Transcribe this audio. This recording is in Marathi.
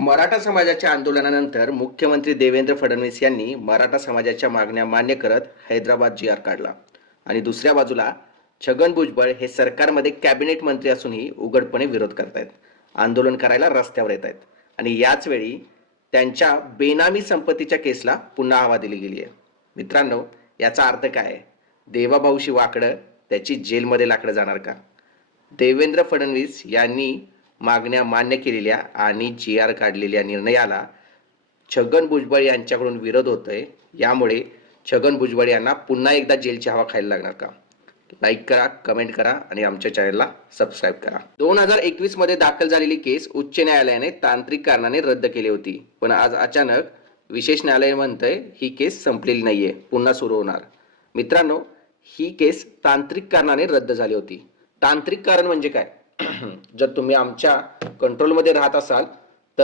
मराठा समाजाच्या आंदोलनानंतर मुख्यमंत्री देवेंद्र फडणवीस यांनी मराठा समाजाच्या मागण्या मान्य करत हैदराबाद जी आर काढला. आणि दुसऱ्या बाजूला छगन भुजबळ हे सरकारमध्ये कॅबिनेट मंत्री असूनही उघडपणे विरोध करतायत. आंदोलन करायला रस्त्यावर येत आहेत आणि याच वेळी त्यांच्या बेनामी संपत्तीच्या केसला पुन्हा हवा दिली गेली आहे मित्रांनो याचा अर्थ काय आहे? देवाभाऊशी वाकडं त्याची जेलमध्ये लाकडं जाणार का? देवेंद्र फडणवीस यांनी मागण्या मान्य केलेल्या आणि जी आर काढलेल्या निर्णयाला छगन भुजबळ यांच्याकडून विरोध होतोय. यामुळे छगन भुजबळ यांना पुन्हा एकदा जेलची हवा खायला लागणार का? लाईक करा कमेंट करा आणि आमच्या चॅनलला सबस्क्राईब करा. दोन हजार एकवीसमध्ये दाखल झालेली केस उच्च न्यायालयाने तांत्रिक कारणाने रद्द केली होती. पण आज अचानक विशेष न्यायालय म्हणतंय ही केस संपलेली नाहीये. पुन्हा सुरू होणार. मित्रांनो ही केस तांत्रिक कारणाने रद्द झाली होती. तांत्रिक कारण म्हणजे काय? जर तुम्ही आमच्या कंट्रोलमध्ये राहत असाल